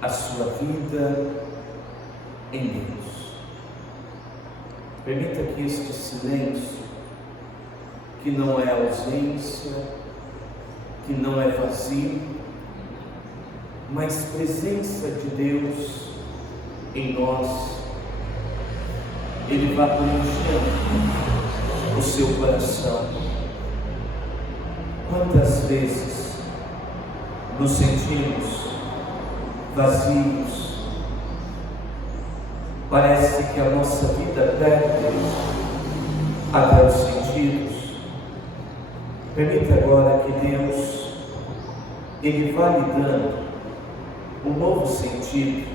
a sua vida em Deus. Permita que este silêncio, que não é ausência, que não é vazio, mas presença de Deus em nós, ele vá preenchendo o seu coração. Quantas vezes nos sentimos vazios? Parece que a nossa vida perde até os sentidos. Permita agora que Deus, ele vá lhe dando um novo sentido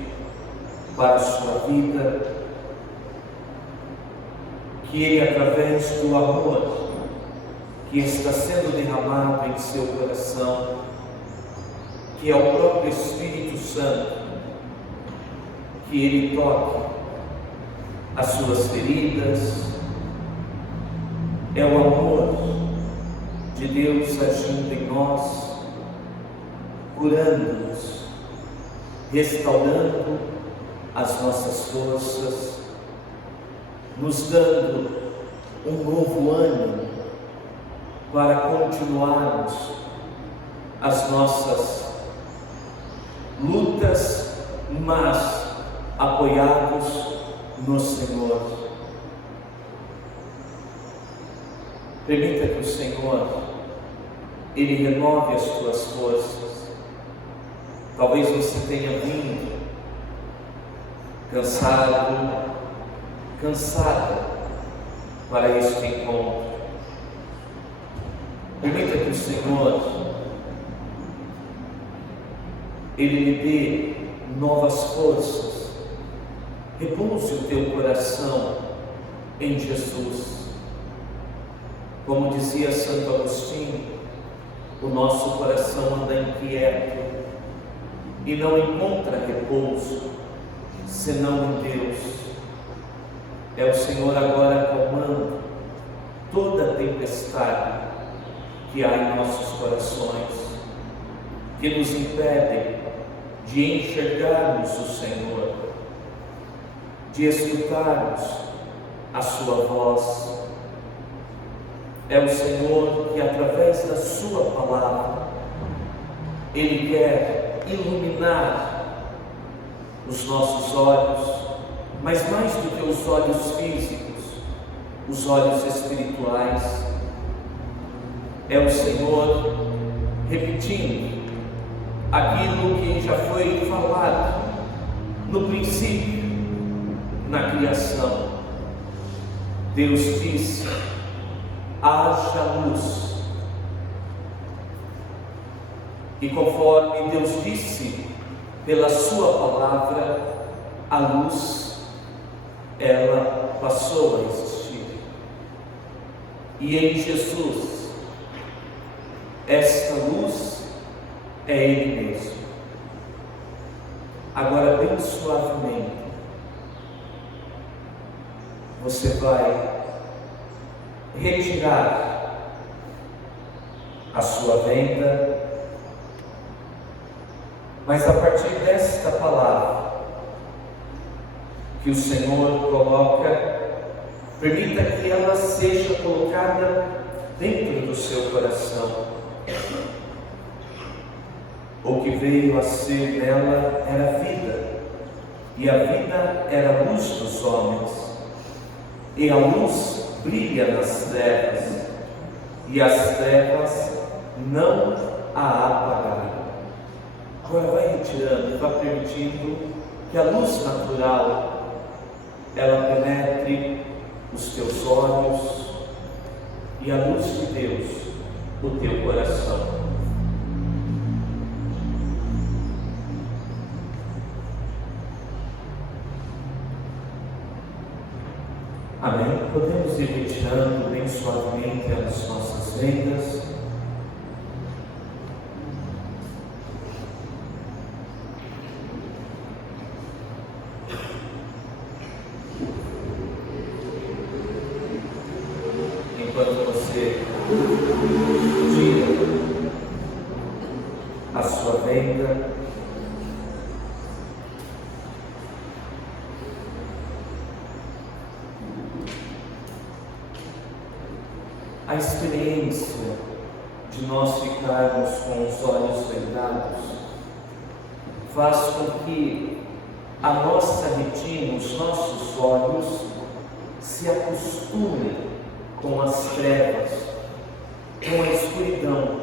para a sua vida, que Ele, através do amor que está sendo derramado em seu coração, que é o próprio Espírito Santo, que Ele toque as suas feridas, é o amor de Deus agindo em nós, curando-nos, restaurando as nossas forças, nos dando um novo ânimo para continuarmos as nossas lutas, mas apoiados no Senhor. Permita que o Senhor, Ele renove as tuas forças. Talvez você tenha vindo cansado, cansada para este encontro. Permita que o Senhor, Ele lhe dê novas forças. Repouse o teu coração em Jesus. Como dizia Santo Agostinho, o nosso coração anda inquieto e não encontra repouso senão em Deus. É o Senhor agora acalmando toda a tempestade que há em nossos corações, que nos impedem de enxergarmos o Senhor, de escutarmos a sua voz. É o Senhor que, através da sua palavra, Ele quer iluminar os nossos olhos, mas mais do que os olhos físicos, os olhos espirituais. É o Senhor repetindo aquilo que já foi falado no princípio, na criação. Deus disse: haja luz. E conforme Deus disse pela sua palavra, a luz, ela passou a existir. E em Jesus, esta luz é Ele mesmo. Agora, bem suavemente, você vai retirar a sua venda, mas a partir desta palavra que o Senhor coloca, permita que ela seja colocada dentro do seu coração. O que veio a ser nela era vida, e a vida era a luz dos homens, e a luz brilha nas trevas, e as trevas não a apagaram. Agora vai retirando, vai permitindo que a luz natural, ela penetre os teus olhos, e a luz de Deus, o teu coração. Amém? Podemos ir retirando bem suavemente as nossas vendas. Enquanto você tira a sua venda, a experiência de nós ficarmos com os olhos vendados faz com que a nossa retina, os nossos olhos, se acostumem com as trevas, com a escuridão.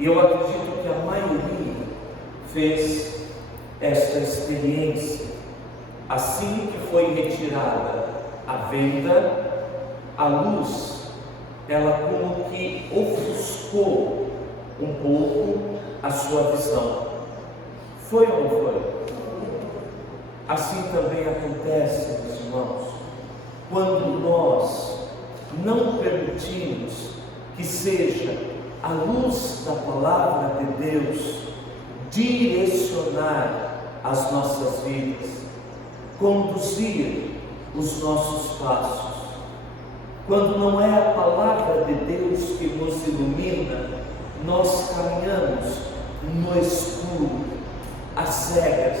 E eu acredito que a maioria fez esta experiência. Assim que foi retirada a venda, a luz, ela como que ofuscou um pouco a sua visão. Foi ou não foi? Assim também acontece, meus irmãos, quando nós não permitimos que seja a luz da palavra de Deus direcionar as nossas vidas, conduzir os nossos passos. Quando não é a palavra de Deus que nos ilumina, nós caminhamos no escuro, às cegas.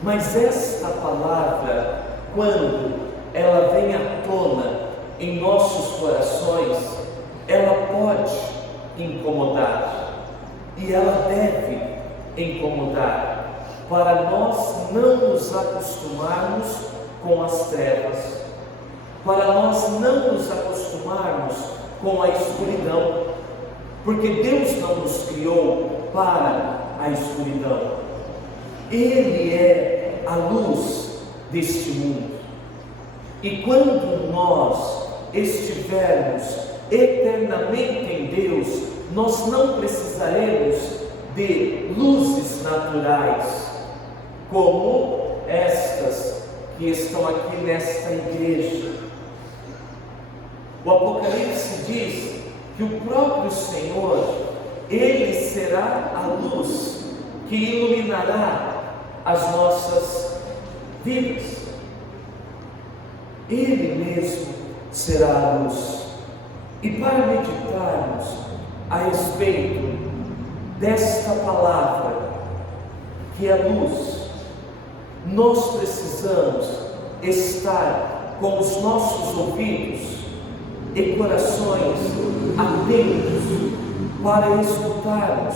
Mas esta palavra, quando ela vem à tona em nossos corações, ela pode incomodar, e ela deve incomodar, para nós não nos acostumarmos com as trevas, para nós não nos acostumarmos com a escuridão, porque Deus não nos criou para a escuridão. Ele é a luz deste mundo. E quando nós estivermos eternamente em Deus, nós não precisaremos de luzes naturais, como estas que estão aqui nesta igreja. O Apocalipse diz que o próprio Senhor, Ele será a luz que iluminará as nossas vidas. Ele mesmo será a luz. E para meditarmos a respeito desta palavra, que é luz, nós precisamos estar com os nossos ouvidos e corações atentos para escutarmos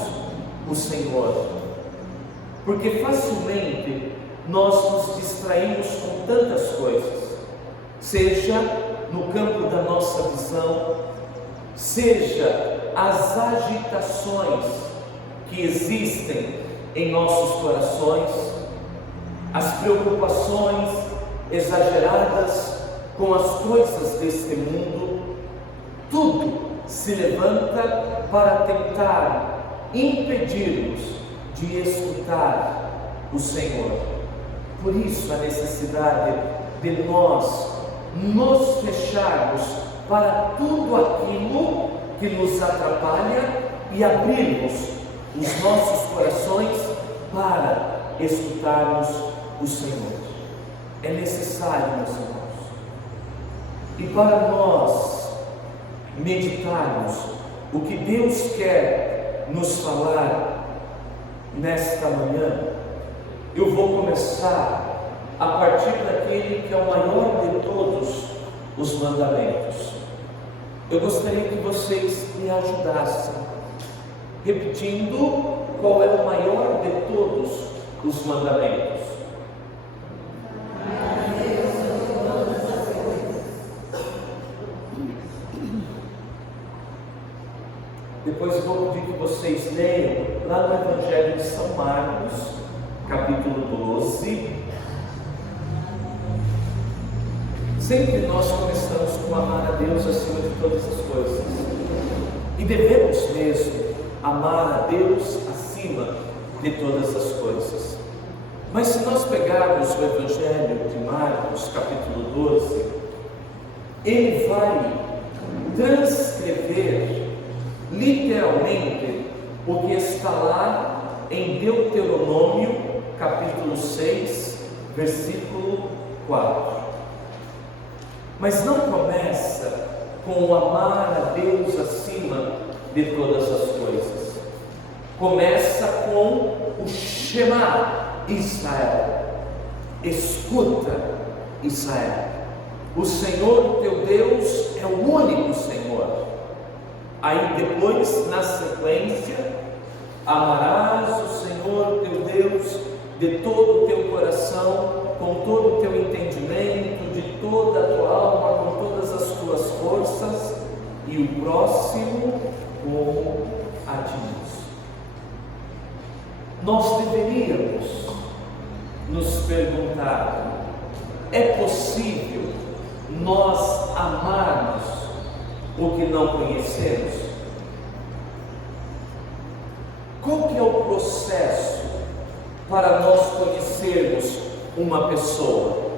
o Senhor, porque facilmente nós nos distraímos com tantas coisas, seja no campo da nossa visão, seja as agitações que existem em nossos corações, as preocupações exageradas com as coisas deste mundo. Tudo se levanta para tentar impedir-nos de escutar o Senhor. Por isso a necessidade de nós nos fecharmos para tudo aquilo que nos atrapalha e abrirmos os nossos corações para escutarmos o Senhor. É necessário, meus irmãos. E para nós meditarmos o que Deus quer nos falar nesta manhã, eu vou começar a partir daquele que é o maior de todos os mandamentos. Eu gostaria que vocês me ajudassem, repetindo qual é o maior de todos os mandamentos. Depois eu vou pedir que vocês leiam lá no Evangelho de São Marcos, capítulo 12. Sempre nós começamos com amar a Deus acima de todas as coisas. E devemos mesmo amar a Deus acima de todas as coisas. Mas se nós pegarmos o Evangelho de Marcos, capítulo 12, ele vai transcrever literalmente o que está lá em Deuteronômio, capítulo 6, versículo 4. Mas não começa com o amar a Deus acima de todas as coisas. Começa com o Shema Israel. Escuta, Israel. O Senhor teu Deus é o único Senhor. Aí depois, na sequência, amarás o Senhor teu Deus de todo o teu coração, com todo o teu entendimento, de toda a tua alma, com todas as tuas forças, e o próximo como a ti mesmo. Nós deveríamos nos perguntar: é possível nós amarmos o que não conhecemos? Qual que é o processo para nós conhecermos uma pessoa?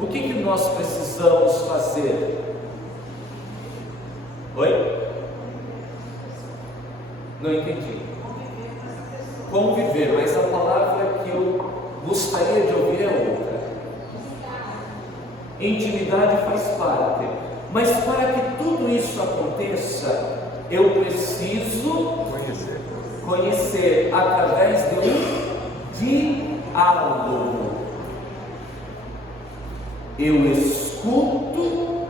O que nós precisamos fazer? Oi? Não entendi. Conviver, mas a palavra que eu gostaria de ouvir é outra. Intimidade faz parte, mas para que tudo isso aconteça, eu preciso conhecer através de um diálogo. Eu escuto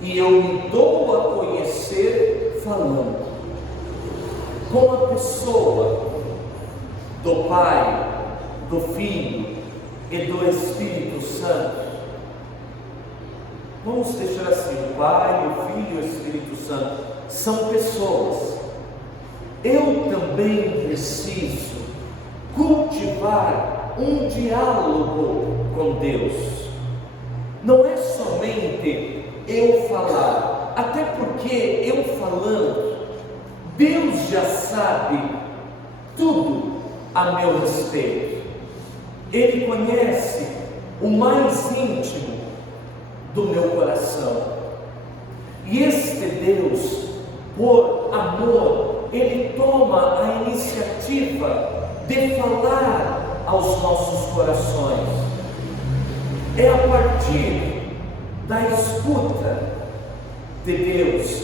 e eu me dou a conhecer falando com a pessoa do Pai, do Filho e do Espírito Santo. Vamos deixar assim: o Pai, o Filho e o Espírito Santo são pessoas. Eu também preciso cultivar um diálogo com Deus. Não é somente eu falar, até porque eu falando, Deus já sabe tudo a meu respeito. Ele conhece o mais íntimo do meu coração. E este Deus, por amor, Ele toma a iniciativa de falar aos nossos corações. É a partir da escuta de Deus,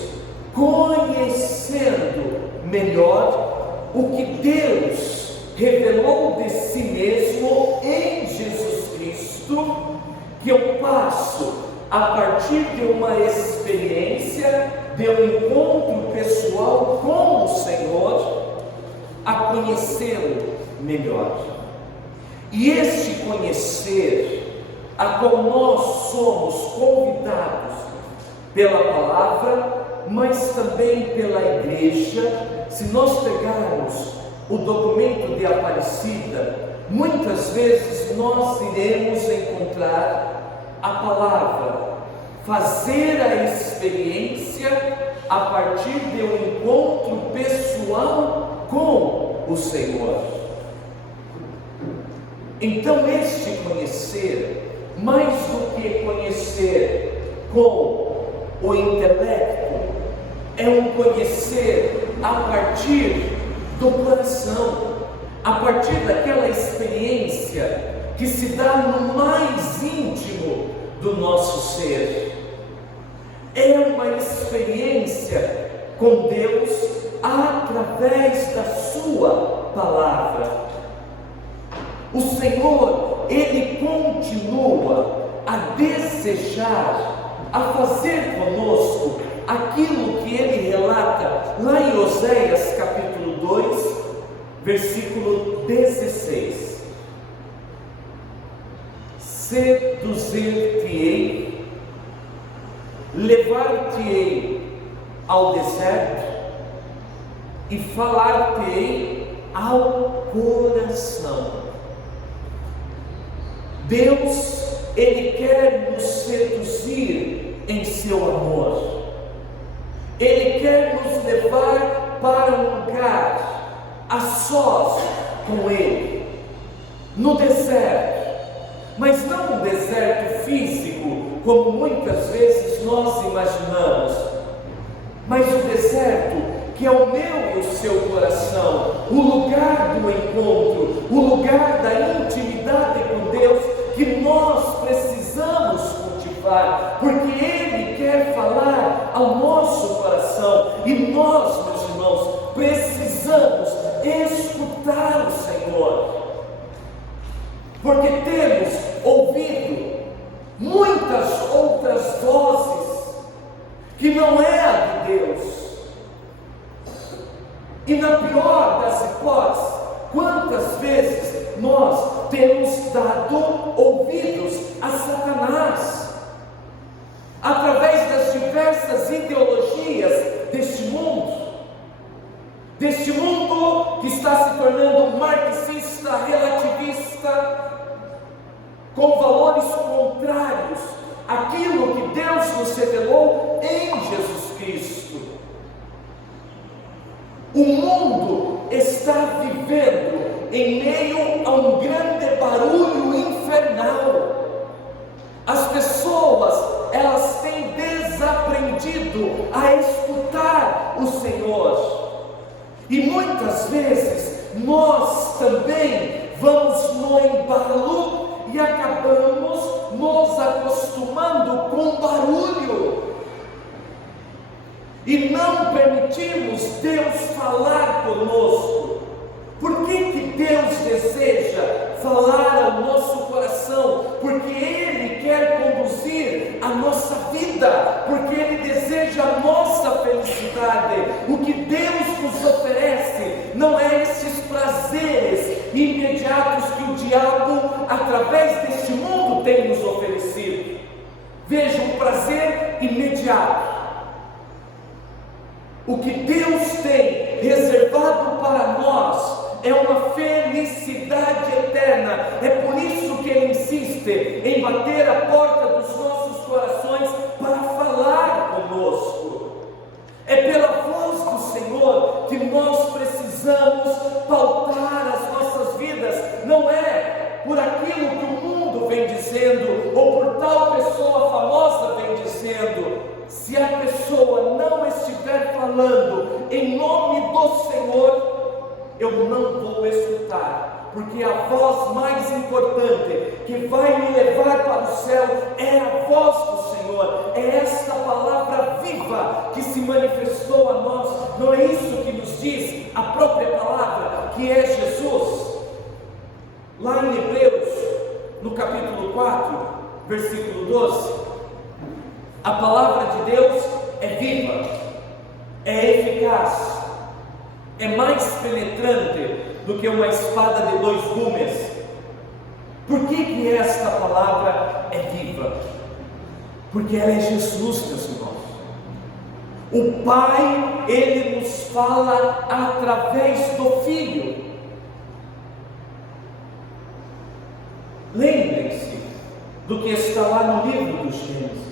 conhecendo melhor o que Deus revelou de si mesmo em Jesus Cristo, que eu passo a partir de uma experiência, de um encontro pessoal com o Senhor, a conhecê-lo melhor. E este conhecer, a qual nós somos convidados pela palavra, mas também pela igreja. Se nós pegarmos o documento de Aparecida, muitas vezes nós iremos encontrar a palavra fazer a experiência a partir de um encontro pessoal com o Senhor. Então este conhecer, mais do que conhecer com o intelecto, é um conhecer a partir do coração, a partir daquela experiência que se dá no mais íntimo do nosso ser. É uma experiência com Deus através da sua palavra. O Senhor, Ele continua a desejar, a fazer conosco aquilo que Ele relata lá em Oséias capítulo 2, versículo 16. Seduzir-te-ei, levar-te-ei ao deserto e falar-te-ei ao coração. Deus, Ele quer nos seduzir em seu amor. Ele quer nos levar para um lugar a sós com Ele, no deserto, mas não um deserto físico, como muitas vezes nós imaginamos, mas o deserto que é o meu e o seu coração, o lugar do encontro, o lugar da intimidade com Deus, que nós precisamos cultivar, porque Ele quer falar ao nosso coração, e nós, meus irmãos, precisamos escutar o Senhor, porque temos ouvido muitas outras vozes não é a de Deus. E na pior das hipóteses, quantas vezes nós temos dado ouvidos a Satanás, através das diversas ideologias deste mundo que está se tornando marxista, relativista, com valores contrários àquilo que Deus nos revelou em Jesus Cristo. O mundo está vivendo em meio a um grande barulho infernal. As pessoas, elas têm desaprendido a escutar o Senhor. E muitas vezes nós também vamos no embalo e acabamos nos acostumando com o barulho e não permitimos Deus falar conosco. Por que Deus deseja falar ao nosso coração? Porque Ele quer conduzir a nossa vida, porque Ele deseja a nossa felicidade. O que Deus nos oferece não é esses prazeres imediatos que o diabo, através deste mundo, tem nos oferecido. Veja, um prazer imediato. O que Deus tem reservado para nós é uma felicidade eterna. É por isso que Ele insiste em bater a porta dos nossos corações para falar conosco. É pela voz do Senhor que nós precisamos pautar as nossas vidas. Não é por aquilo que o mundo vem dizendo, ou por tal pessoa famosa vem dizendo. Se a pessoa não estiver falando em nome do Senhor, eu não vou escutar, porque a voz mais importante que vai me levar para o céu é a voz do Senhor, é esta palavra viva que se manifestou a nós. Não é isso que nos diz a própria palavra, que é Jesus? Lá em Hebreus, no capítulo 4, versículo 12, a palavra de Deus é viva, é eficaz, é mais penetrante do que uma espada de dois gumes. Por que esta palavra é viva? Porque ela é Jesus, meus irmãos. O Pai, Ele nos fala através do Filho. Lembrem-se do que está lá no livro do Gênesis.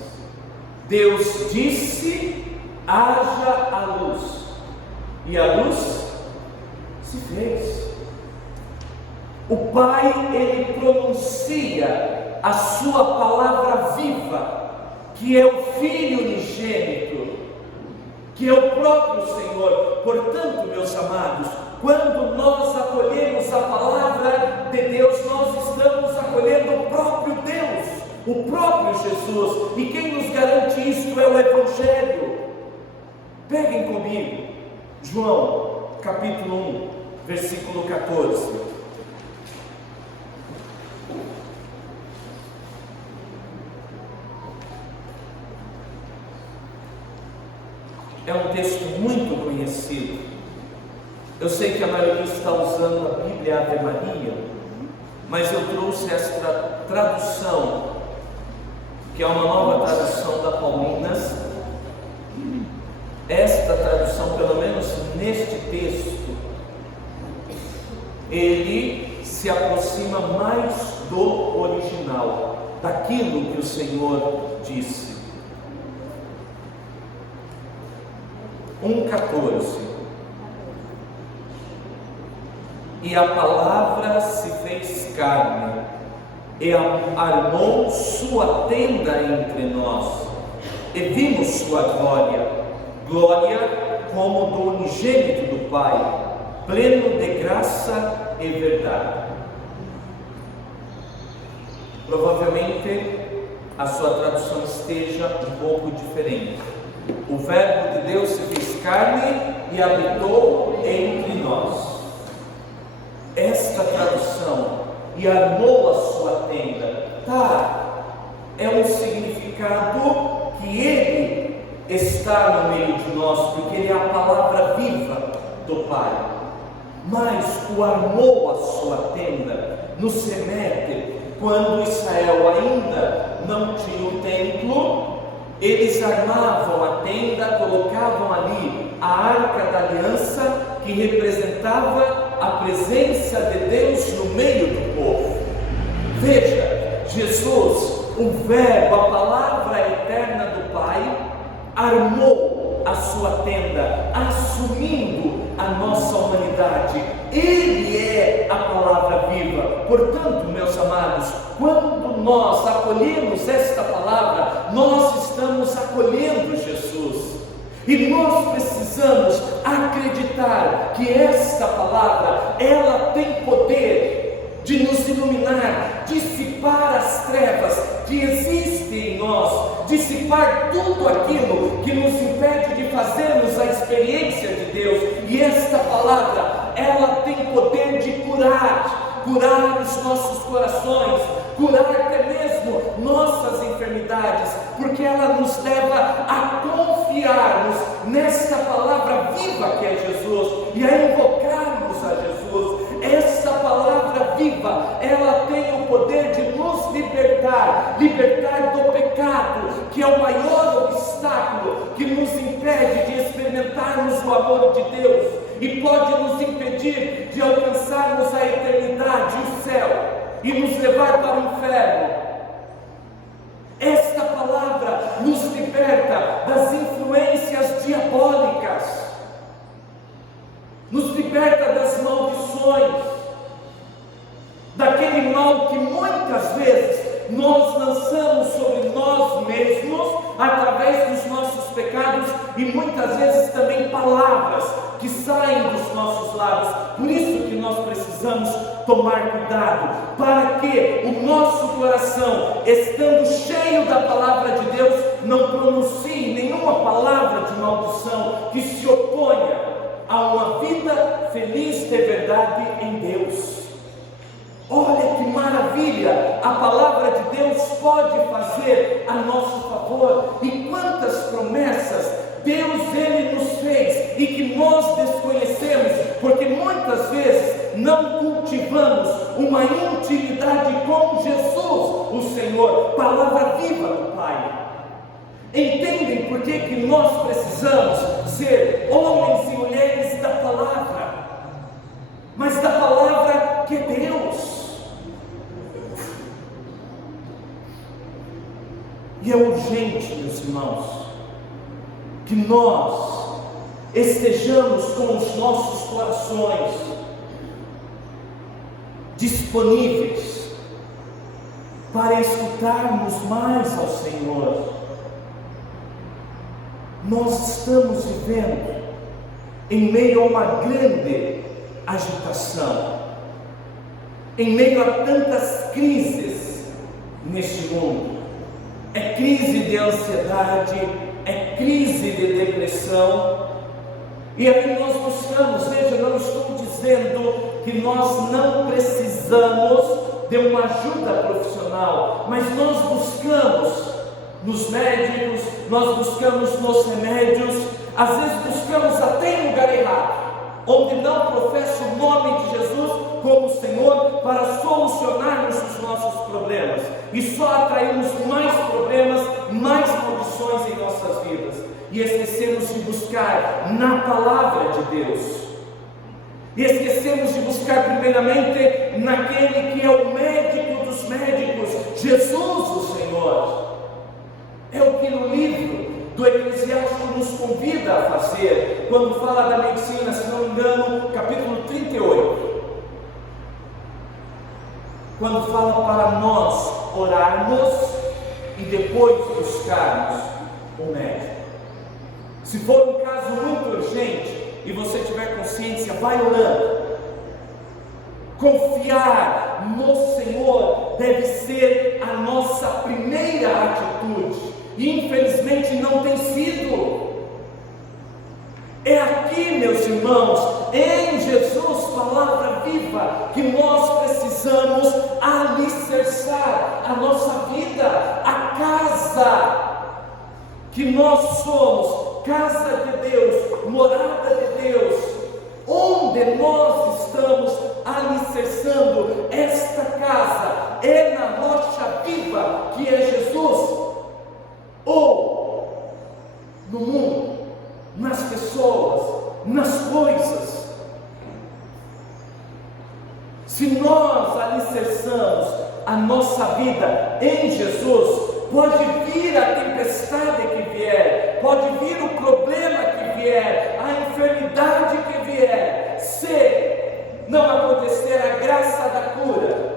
Deus disse: haja a luz, e a luz se fez. O Pai, Ele pronuncia a sua palavra viva, que é o Filho unigênito, que é o próprio Senhor. Portanto, meus amados, quando nós acolhemos a palavra de Deus, nós estamos acolhendo o próprio Deus, o próprio Jesus. E quem nos garante isso é o Evangelho. Peguem comigo João capítulo 1, versículo 14. É um texto muito conhecido. Eu sei que a maioria está usando a Bíblia Ave Maria, mas eu trouxe esta tradução, que é uma nova tradução da Paulinas. Esta tradução, pelo menos neste texto, ele se aproxima mais do original, daquilo que o Senhor disse. 1,14. E a palavra se fez carne, e armou sua tenda entre nós, e vimos sua glória, glória como do unigênito do Pai, pleno de graça e verdade. Provavelmente a sua tradução esteja um pouco diferente. O Verbo de Deus se fez carne e habitou entre nós. Esta tradução, e armou a sua tenda, é um significado que ele estar no meio de nós, porque Ele é a palavra viva do Pai. Mas o armou a sua tenda no Semed, quando Israel ainda não tinha o templo. Eles armavam a tenda, colocavam ali a Arca da Aliança, que representava a presença de Deus no meio do povo. Veja, Jesus, o Verbo, a palavra eterna do Pai, armou a sua tenda, assumindo a nossa humanidade. Ele é a palavra viva. Portanto, meus amados, quando nós acolhemos esta palavra, nós estamos acolhendo Jesus. E nós precisamos acreditar que esta palavra, ela tem poder de nos iluminar, dissipar as trevas que existem em nós, dissipar tudo aquilo que nos impede de fazermos a experiência de Deus. E esta palavra, ela tem poder de curar os nossos corações, curar até mesmo nossas enfermidades, porque ela nos leva a confiarmos nesta palavra viva que é Jesus e a invocarmos a Jesus. Esta palavra viva, ela tem o poder de nos libertar do pecado, que é o maior obstáculo que nos impede de experimentarmos o amor de Deus e pode nos impedir de alcançarmos a eternidade, o céu, e nos levar para o inferno. Esta palavra nos liberta das influências diabólicas, nos liberta das maldições, daquele mal que muitas vezes nós lançamos sobre nós mesmos através dos nossos pecados e muitas vezes também palavras que saem dos nossos lábios. Por isso que nós precisamos tomar cuidado, para que o nosso coração, estando cheio da palavra de Deus, não pronuncie nenhuma palavra de maldição que se oponha a uma vida feliz de verdade em Deus. Olha que maravilha, a palavra de Deus pode fazer a nosso favor, e quantas promessas Deus Ele nos fez e que nós desconhecemos, porque muitas vezes não cultivamos uma intimidade com Jesus, o Senhor, palavra viva do Pai. Entendem por que nós precisamos ser homens e mulheres da palavra, mas da palavra que é Deus. E é urgente, meus irmãos, que nós estejamos com os nossos corações disponíveis para escutarmos mais ao Senhor. Nós estamos vivendo em meio a uma grande agitação, em meio a tantas crises neste mundo. É crise de ansiedade, é crise de depressão, e aí nós buscamos, veja, não estou dizendo que nós não precisamos de uma ajuda profissional, mas nós buscamos nos médicos, nós buscamos nos remédios, às vezes buscamos até em lugar errado, onde não professa o nome de Jesus como Senhor, para solucionarmos os nossos problemas, e só atraímos mais problemas, mais maldições em nossas vidas, e esquecemos de buscar na palavra de Deus, e esquecemos de buscar primeiramente naquele que é o médico dos médicos, Jesus o Senhor. É o que no livro do Eclesiástico nos convida a fazer, quando fala da medicina, se não me engano, capítulo 38, quando fala para nós orarmos e depois buscarmos o médico. Se for um caso muito urgente e você tiver consciência, vai orando. Confiar no Senhor deve ser a nossa primeira atitude, e infelizmente não tem sido. É aqui, meus irmãos, em Jesus, palavra viva, que nós precisamos alicerçar a nossa vida, a casa. que nós somos casa de Deus, morada de Deus, onde nós estamos alicerçando esta casa, é na rocha viva que é Jesus, ou no mundo, nas pessoas, nas coisas. Se nós alicerçamos a nossa vida em Jesus, pode vir a tempestade que vier, pode vir o problema que vier, a enfermidade que vier, se não acontecer a graça da cura,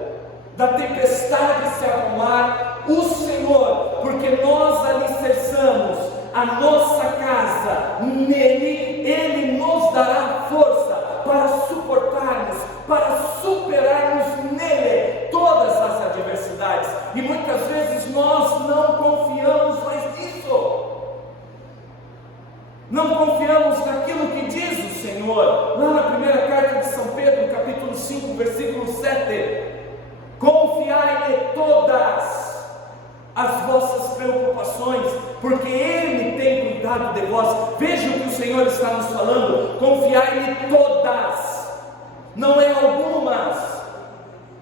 da tempestade se arrumar, o Senhor, porque nós alicerçamos a nossa casa nele, Ele nos dará força para suportarmos, para superarmos nele todas as adversidades. E muitas vezes nós não confiamos mais nisso, não confiamos naquilo que diz o Senhor, lá na primeira carta de São Pedro, capítulo 5, versículo 7, confiai-lhe todas as vossas preocupações, porque Ele tem cuidado de vós. Veja o que o Senhor está nos falando, confiai-lhe todas, não é algumas,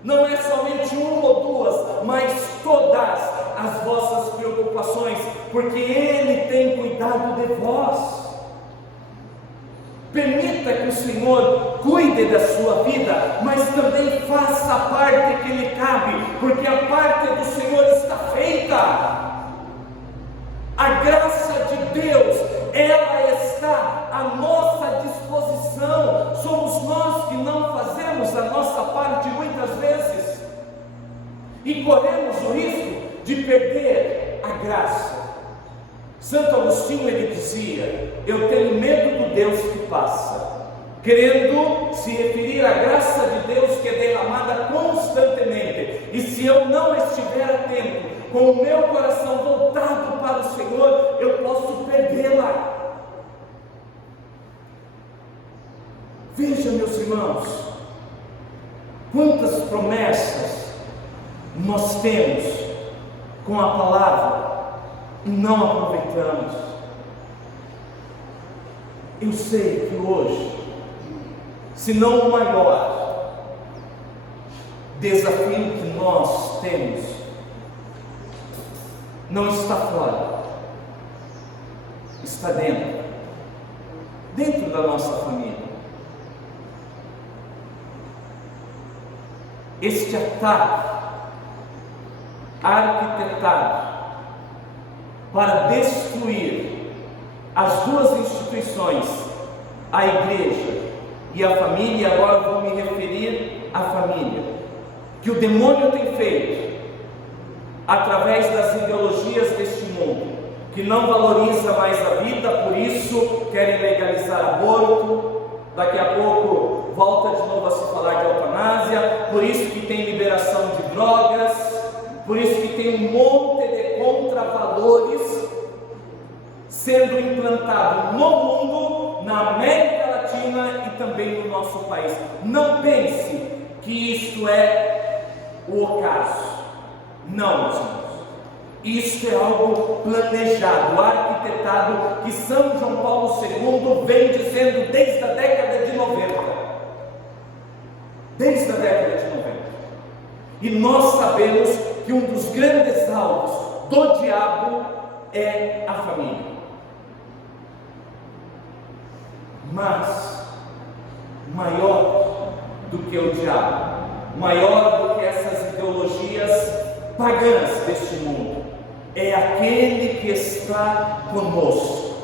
não é somente uma ou duas, mas todas as vossas preocupações, porque Ele tem cuidado de vós. Permita que o Senhor cuide da sua vida, mas também faça a parte que lhe cabe, porque a parte do Senhor está feita. A graça de Deus, ela está à nossa disposição. Somos nós que não fazemos a nossa parte muitas vezes e corremos o risco de perder a graça. Santo Agostinho, ele dizia: eu tenho medo do Deus que passa, querendo se referir à graça de Deus que é derramada constantemente, e se eu não estiver atento, com o meu coração voltado para o Senhor, eu posso perdê-la. Veja, meus irmãos, quantas promessas nós temos com a palavra e não aproveitamos. Eu sei que hoje, se não o maior desafio que nós temos, não está fora, está dentro da nossa família. Este ataque arquitetado para destruir as duas instituições, a igreja e a família. Agora vou me referir à família, que o demônio tem feito através das ideologias deste mundo, que não valoriza mais a vida, por isso querem legalizar aborto. Daqui a pouco volta de novo a se falar de eutanásia, por isso que tem liberação de drogas, por isso que tem um monte de contravalores sendo implantado no mundo, na América Latina e também no nosso país. Não pense que isto é o ocaso. Não, meus irmãos. Isto é algo planejado, arquitetado, que São João Paulo II vem dizendo desde a década de 90. Desde a década de 90. E nós sabemos que um dos grandes alvos do diabo é a família. Mas maior do que o diabo, maior do que essas ideologias pagãs deste mundo, é aquele que está conosco,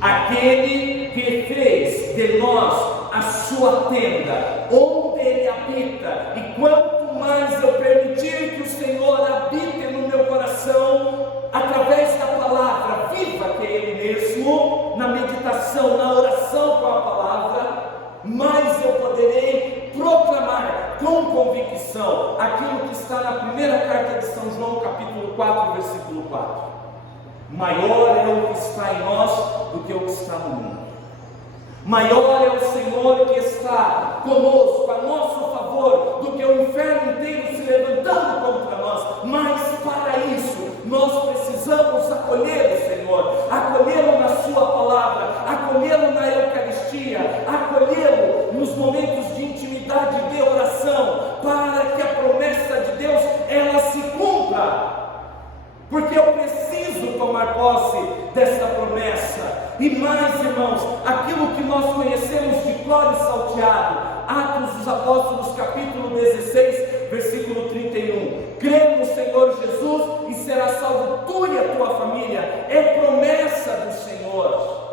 aquele que fez de nós a sua tenda, onde Ele habita. E quanto mais eu permitir que o Senhor habite no meu coração, através da palavra viva que é Ele mesmo, na meditação, na oração com a palavra, mais eu poderei proclamar com convicção aquilo que está na primeira carta de São João, capítulo 4, versículo 4. Maior é o que está em nós do que o que está no mundo. Maior é o Senhor que está conosco, a nosso favor, do que o inferno inteiro se levantando contra nós. Mas para isso, nós precisamos acolher o Senhor. irmãos, aquilo que nós conhecemos de cor e salteado. Atos dos Apóstolos, capítulo 16, versículo 31. Crê no Senhor Jesus e será salvo tu e a tua família. É promessa do Senhor.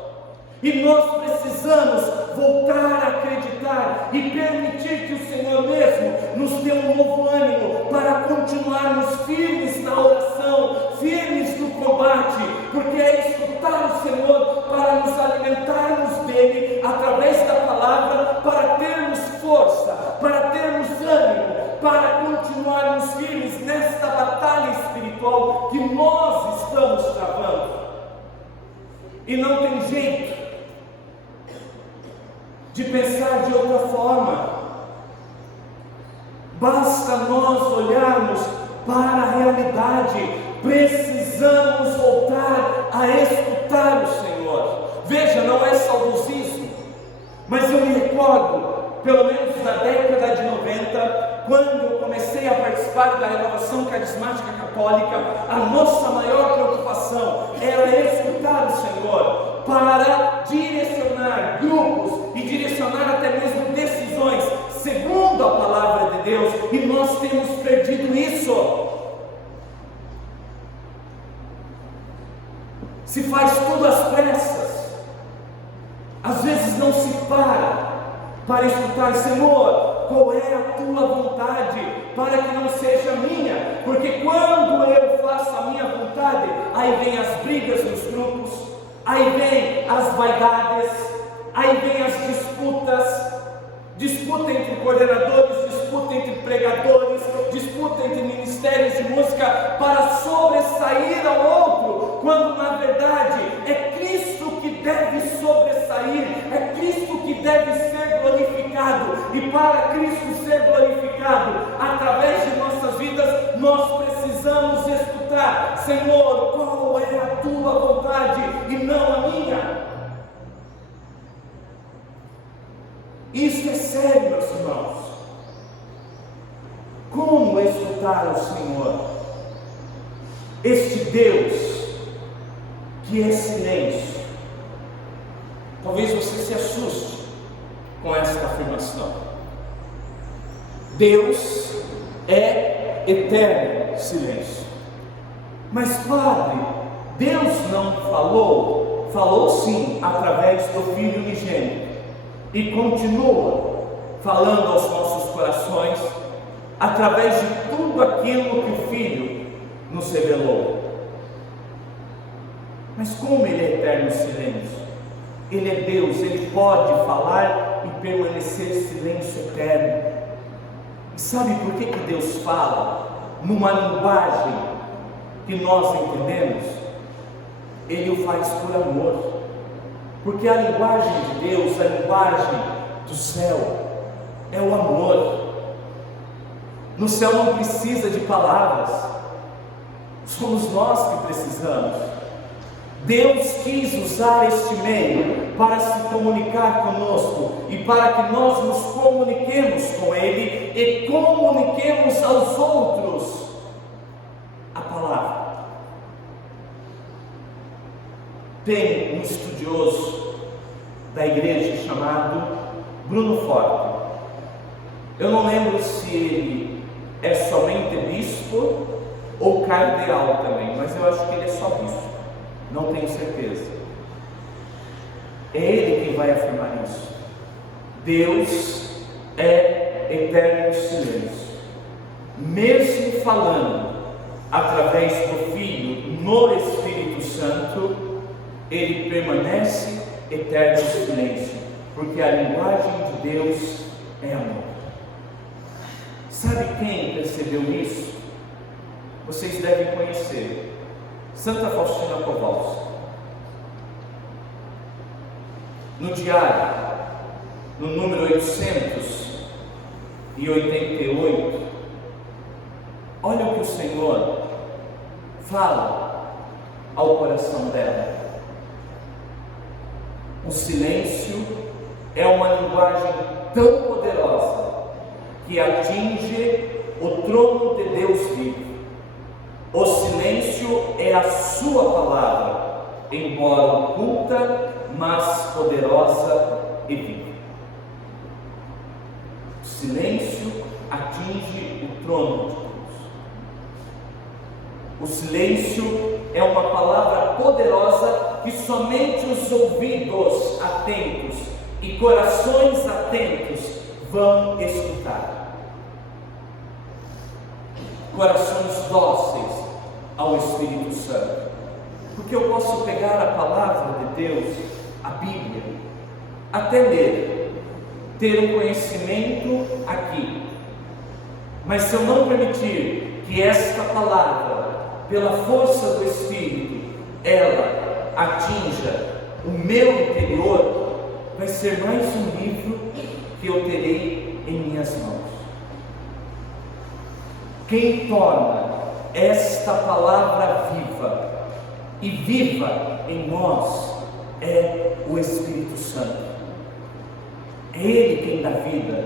E nós precisamos voltar a acreditar e permitir que o Senhor mesmo nos dê um novo ânimo para continuarmos firmes na oração, firmes no combate, porque é escutar o Senhor para nos alimentarmos dele através da palavra, para termos força, para termos ânimo, para continuarmos firmes nesta batalha espiritual que nós estamos travando. E não tem jeito de pensar de outra forma. Basta nós olharmos para a realidade. Precisamos voltar a escutar o Senhor. Veja, não é saudosismo, mas eu me recordo, pelo menos na década de 90, quando eu comecei a participar da renovação carismática católica, a nossa maior preocupação era escutar o Senhor para direcionar grupos e direcionar até mesmo decisões segundo a palavra de Deus, e nós temos perdido isso. Se faz tudo às pressas, às vezes não se para escutar: Senhor, qual é a tua vontade, para que não seja a minha, porque quando eu faço a minha vontade, aí vem as brigas nos grupos, aí vem as vaidades, aí vem as disputa entre coordenadores, disputa entre pregadores, disputa entre ministérios de música para sobressair ao outro, quando na verdade é Cristo que deve sobressair, é Cristo que deve ser glorificado, e para Cristo ser glorificado através de nossas vidas, nós precisamos escutar: Senhor, qual é a tua vontade e não a minha? Isso é sério, meus irmãos. Como escutar o Senhor? Este Deus que é silêncio. Talvez você se assuste com esta afirmação. Deus é eterno silêncio. Mas, padre, Deus não falou? Falou sim, através do Filho unigênito. E continua falando aos nossos corações através de tudo aquilo que o Filho nos revelou. Mas como Ele é eterno silêncio? Ele é Deus, Ele pode falar e permanecer silêncio eterno. E sabe por que Deus fala numa linguagem que nós entendemos? Ele o faz por amor. Porque a linguagem de Deus, a linguagem do céu, é o amor. No céu não precisa de palavras, somos nós que precisamos. Deus quis usar este meio para se comunicar conosco e para que nós nos comuniquemos com Ele e comuniquemos aos outros a palavra. Tem um estudioso da igreja chamado Bruno Forte. Eu não lembro se ele é somente bispo ou cardeal também, mas eu acho que ele é só bispo, não tenho certeza. É ele quem vai afirmar isso. Deus é eterno silêncio. Mesmo falando através do Filho no Espírito Santo, Ele permanece eterno silêncio, porque a linguagem de Deus é amor. Sabe quem percebeu isso? Vocês devem conhecer: Santa Faustina Kowalski. No diário, no número 888, olha o que o Senhor fala ao coração dela. O silêncio é uma linguagem tão poderosa que atinge o trono de Deus vivo. O silêncio é a sua palavra, embora oculta mas poderosa e viva. O silêncio atinge o trono de Deus. O silêncio é uma palavra poderosa que somente os ouvidos atentos e corações atentos vão escutar. Corações dóceis ao Espírito Santo. Porque eu posso pegar a palavra de Deus, a Bíblia, até ler, ter um conhecimento aqui. Mas se eu não permitir que esta palavra, pela força do Espírito, ela atinja o meu interior, vai ser mais um livro que eu terei em minhas mãos. Quem torna esta palavra viva e viva em nós é o Espírito Santo. É Ele quem dá vida,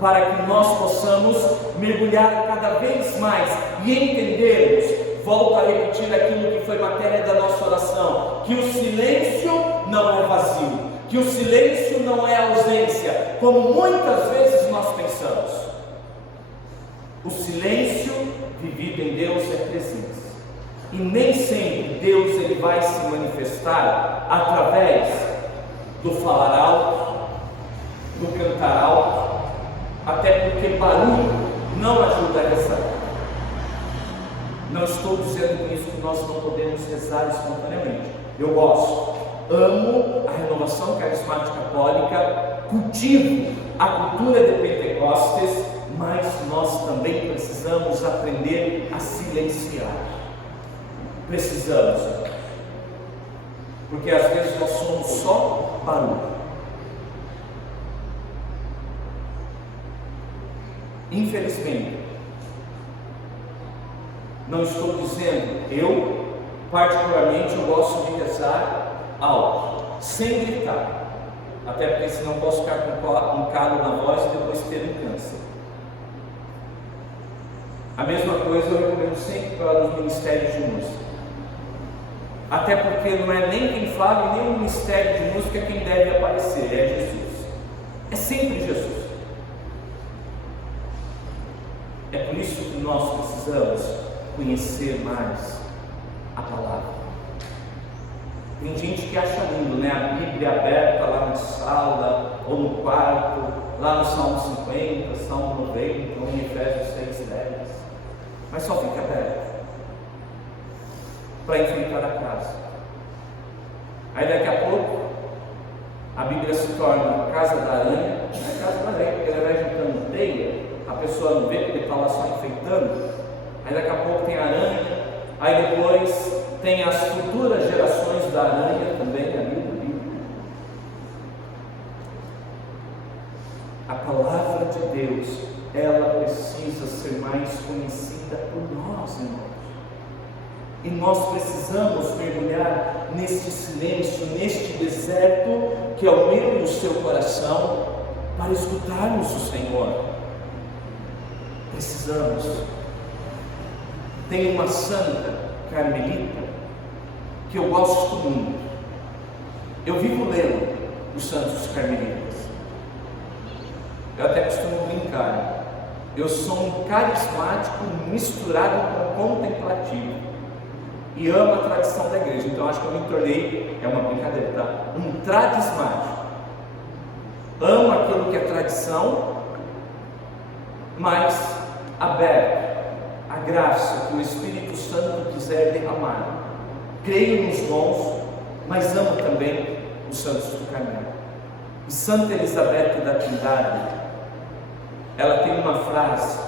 para que nós possamos mergulhar cada vez mais e entendermos. Volto a repetir aquilo que foi matéria da nossa oração, que o silêncio não é vazio, que o silêncio não é ausência, como muitas vezes nós pensamos. O silêncio vivido em Deus é presença, e nem sempre Deus ele vai se manifestar através do falar alto, do cantar alto, até porque barulho não ajuda a rezar. Não estou dizendo com isso que nós não podemos rezar espontaneamente. Eu gosto, amo a renovação carismática católica, cultivo a cultura de Pentecostes, mas nós também precisamos aprender a silenciar. Precisamos, porque às vezes nós somos só barulho. Infelizmente, não estou dizendo, eu particularmente eu gosto de rezar alto, sem gritar, até porque senão posso ficar com um calo na voz e depois ter um câncer. A mesma coisa eu recomendo sempre para os ministérios de música, até porque não é nem quem fala e nem o ministério de música quem deve aparecer, é Jesus, é sempre Jesus. É por isso que nós precisamos conhecer mais a palavra. Tem gente que acha lindo, né? A Bíblia aberta lá na sala ou no quarto, lá no Salmo 50, Salmo 90, ou em Efésios 6:10, mas só fica aberto para enfrentar a casa. Aí daqui a pouco a Bíblia se torna a casa da aranha. Não é casa da aranha, porque ela vai juntando teia, a pessoa não vê porque está lá só enfeitando. Aí daqui a pouco tem a aranha, aí depois tem as futuras gerações da aranha também ali no livro. A palavra de Deus, ela precisa ser mais conhecida por nós, irmãos. E nós precisamos mergulhar neste silêncio, neste deserto que é o meu e o seu coração, para escutarmos o Senhor. Precisamos. Tem uma santa carmelita que eu gosto muito. Eu vivo lendo os santos carmelitas. Eu até costumo brincar. Eu sou um carismático misturado com contemplativo. E amo a tradição da igreja. Então acho que eu me tornei, é uma brincadeira, tá? Um tradismático. Amo aquilo que é tradição, mas aberto a graça que o Espírito Santo quiser derramar. Creio nos dons, mas amo também os santos do Carmelo. E Santa Elizabeth da Trindade, ela tem uma frase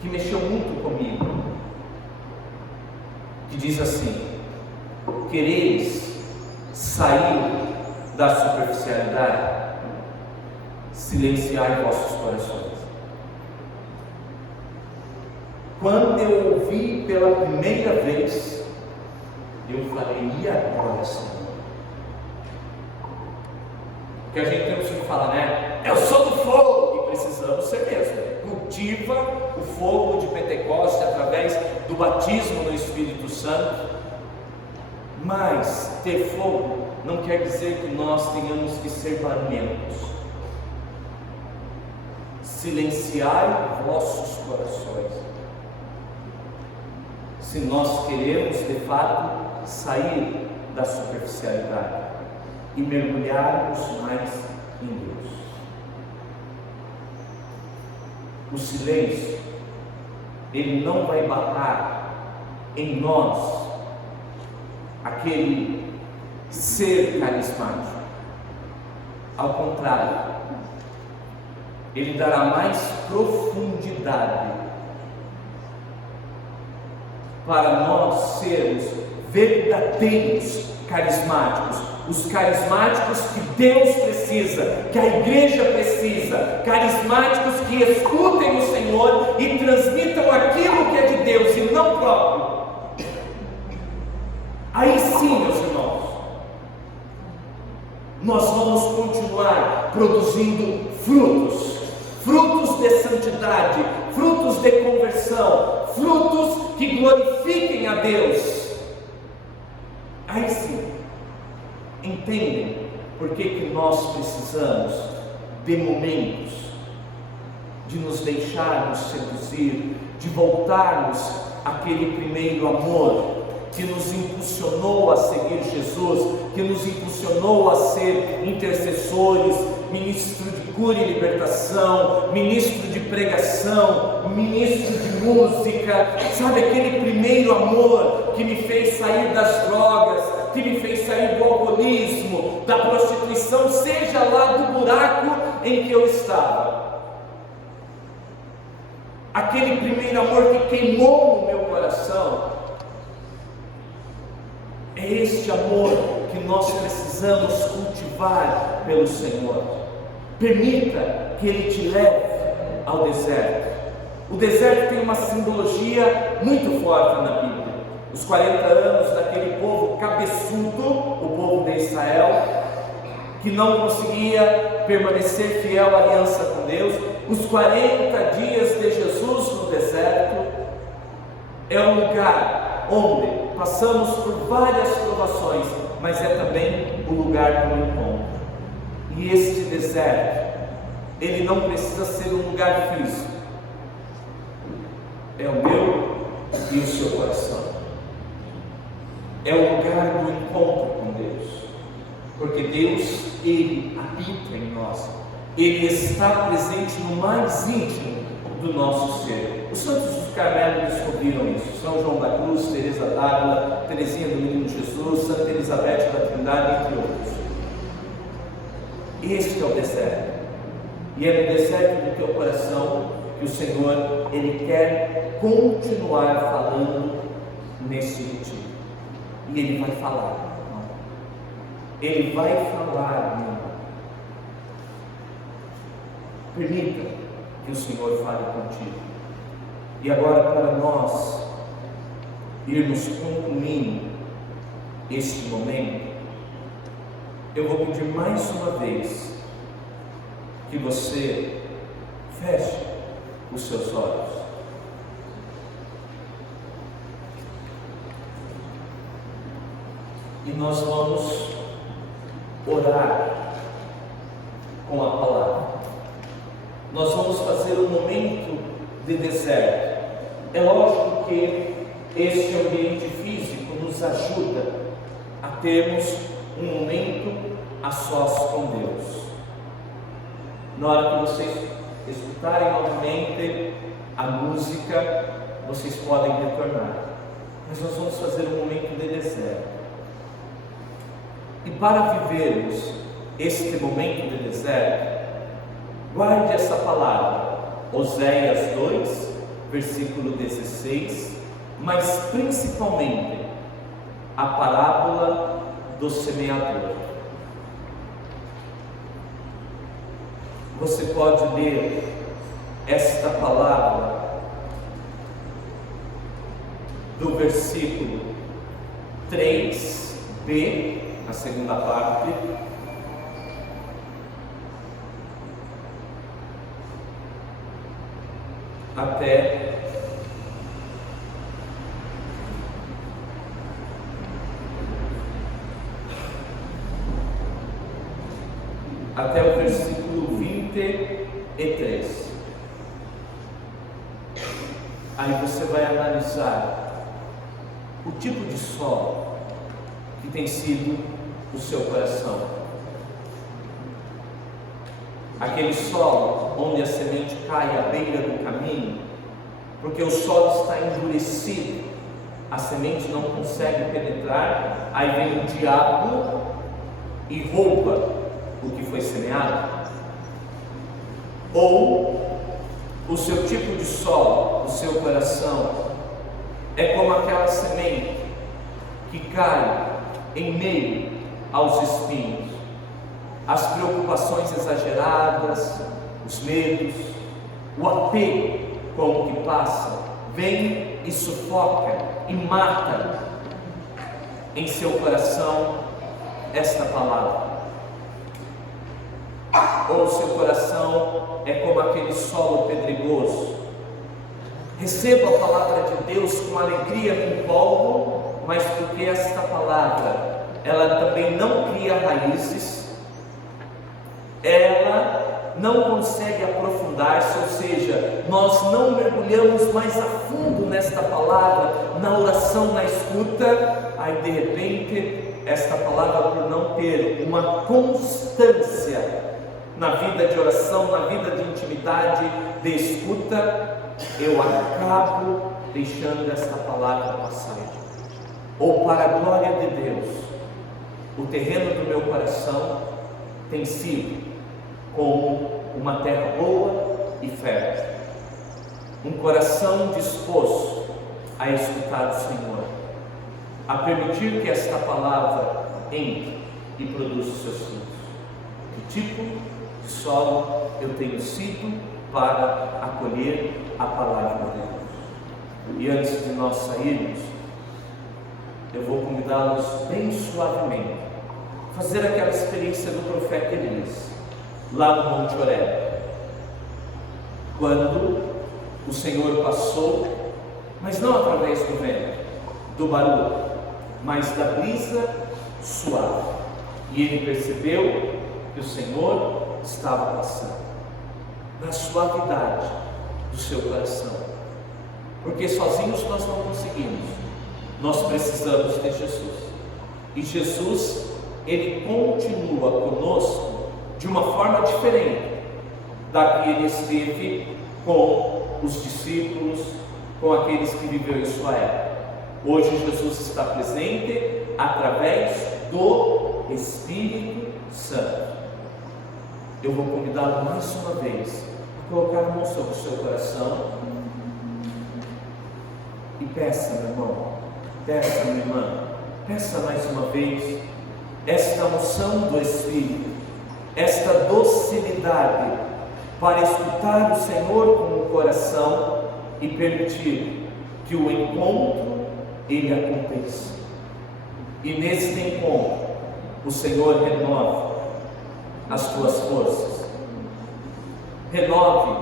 que mexeu muito comigo, que diz assim: quereis sair da superficialidade, silenciai vossos corações. Quando eu ouvi pela primeira vez, eu falei: e agora, Senhor? Porque a gente tem que falar, né? Eu sou do fogo, e precisamos ser mesmo. Cultiva o fogo de Pentecostes através do batismo no Espírito Santo. Mas ter fogo não quer dizer que nós tenhamos que ser barulhentos. Silenciai vossos corações. Se nós queremos de fato sair da superficialidade e mergulharmos mais em Deus. O silêncio, ele não vai barrar em nós aquele ser carismático. Ao contrário, ele dará mais profundidade para nós sermos verdadeiros carismáticos, os carismáticos que Deus precisa, que a igreja precisa, carismáticos que escutem o Senhor e transmitam aquilo que é de Deus e não próprio. Aí sim, meus irmãos, nós vamos continuar produzindo frutos de santidade, frutos de conversão, frutos que glorifiquem a Deus. Aí sim, entendem por que nós precisamos de momentos de nos deixarmos seduzir, de voltarmos àquele primeiro amor que nos impulsionou a seguir Jesus, que nos impulsionou a ser intercessores, ministro de cura e libertação, ministro de pregação, ministro de música, sabe, aquele primeiro amor que me fez sair das drogas, que me fez sair do alcoolismo, da prostituição, seja lá do buraco em que eu estava. Aquele primeiro amor que queimou no meu coração. É este amor que nós precisamos cultivar pelo Senhor. Permita que Ele te leve ao deserto. O deserto tem uma simbologia muito forte na Bíblia. Os 40 anos daquele povo cabeçudo, o povo de Israel, que não conseguia permanecer fiel à aliança com Deus. Os 40 dias de Jesus no deserto é um lugar onde passamos por várias provações, mas é também o lugar do encontro. E este deserto, ele não precisa ser um lugar físico, é o meu e o seu coração. É o lugar do encontro com Deus, porque Deus, Ele habita em nós, Ele está presente no mais íntimo do nosso ser. Os santos do Carmelo descobriram isso. São João da Cruz, Teresa d'Ávila, Teresinha do Menino Jesus, Santa Elizabeth da Trindade, entre outros. Este é o deserto, e é no deserto do teu coração que o Senhor, Ele quer continuar falando nesse retiro, e Ele vai falar, Ele vai falar, irmão. Permita que o Senhor fale contigo. E agora, para nós irmos concluindo este momento, eu vou pedir mais uma vez que você feche os seus olhos. E nós vamos orar com a palavra. Nós vamos fazer um momento de deserto. É lógico que este ambiente físico nos ajuda a termos um momento a sós com Deus. Na hora que vocês escutarem novamente a música, vocês podem retornar. Mas nós vamos fazer um momento de deserto. E para vivermos este momento de deserto, guarde essa palavra, Oséias 2, versículo 16, mas principalmente a parábola do semeador. Você pode ler esta palavra do versículo 3b, a segunda parte, até até o versículo 23. Aí você vai analisar o tipo de solo que tem sido o seu coração. Aquele solo onde a semente cai à beira do caminho, porque o solo está endurecido, a semente não consegue penetrar, aí vem o diabo e rouba o que foi semeado. Ou o seu tipo de solo, o seu coração, é como aquela semente que cai em meio aos espinhos, as preocupações exageradas, os medos, o apego com o que passa, vem e sufoca e mata em seu coração esta palavra. Ou seu coração é como aquele solo pedregoso. Receba a palavra de Deus com alegria, com empolgo, mas porque esta palavra, ela também não cria raízes, ela não consegue aprofundar-se, ou seja, nós não mergulhamos mais a fundo nesta palavra, na oração, na escuta, aí de repente, esta palavra, por não ter uma constância na vida de oração, na vida de intimidade, de escuta, eu acabo deixando esta palavra passar. Ou para a glória de Deus, o terreno do meu coração tem sido como uma terra boa e fértil, um coração disposto a escutar o Senhor, a permitir que esta palavra entre e produza os seus frutos. Que tipo de solo eu tenho sido para acolher a palavra de Deus? E antes de nós sairmos, eu vou convidá-los bem suavemente a fazer aquela experiência do profeta Elias, lá no Monte Horebe, quando o Senhor passou, mas não através do vento, do barulho, mas da brisa suave, e ele percebeu que o Senhor estava passando, na suavidade do seu coração, porque sozinhos nós não conseguimos, nós precisamos de Jesus, e Jesus, ele continua conosco de uma forma diferente da que ele esteve com os discípulos, com aqueles que viveram em sua época. Hoje Jesus está presente através do Espírito Santo. Eu vou convidá-lo mais uma vez a colocar a mão sobre o seu coração e peça, meu irmão, peça, minha irmã, peça mais uma vez esta unção do Espírito, esta docilidade para escutar o Senhor com o coração e permitir que o encontro ele aconteça. E neste encontro o Senhor renove as tuas forças, renove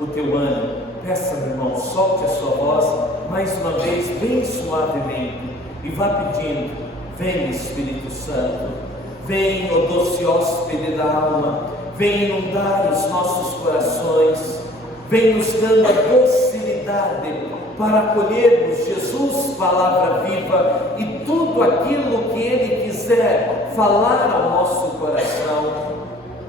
o teu ânimo. Peça, meu irmão, solte a sua voz mais uma vez, bem suavemente, e vá pedindo: vem Espírito Santo, vem, ó doce hóspede da alma, vem inundar os nossos corações, vem nos dando a docilidade para acolhermos Jesus, palavra viva, e tudo aquilo que Ele quiser falar ao nosso coração.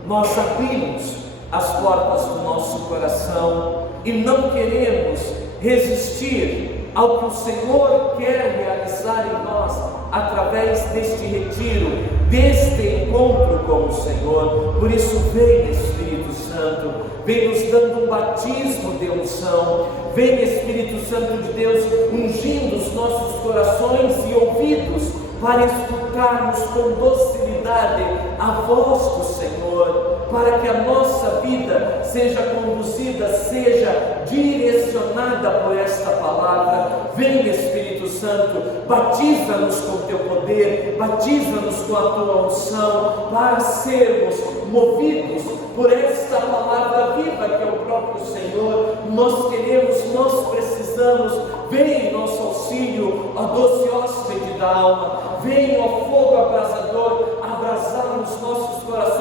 Nós abrimos as portas do nosso coração e não queremos resistir ao que o Senhor quer realizar em nós através deste retiro, deste encontro com o Senhor. Por isso, vem Espírito Santo, vem nos dando um batismo de unção, vem Espírito Santo de Deus ungindo os nossos corações e ouvidos para escutarmos com docilidade a voz do Senhor, para que a nossa vida seja conduzida, seja direcionada por esta palavra. Vem Espírito Santo, batiza-nos com teu poder, batiza-nos com a tua unção, para sermos movidos por esta palavra viva que é o próprio Senhor. Nós queremos, nós precisamos. Vem em nosso auxílio, ó doce hóspede da alma, vem, ó fogo abrasador, abrasar os nossos corações.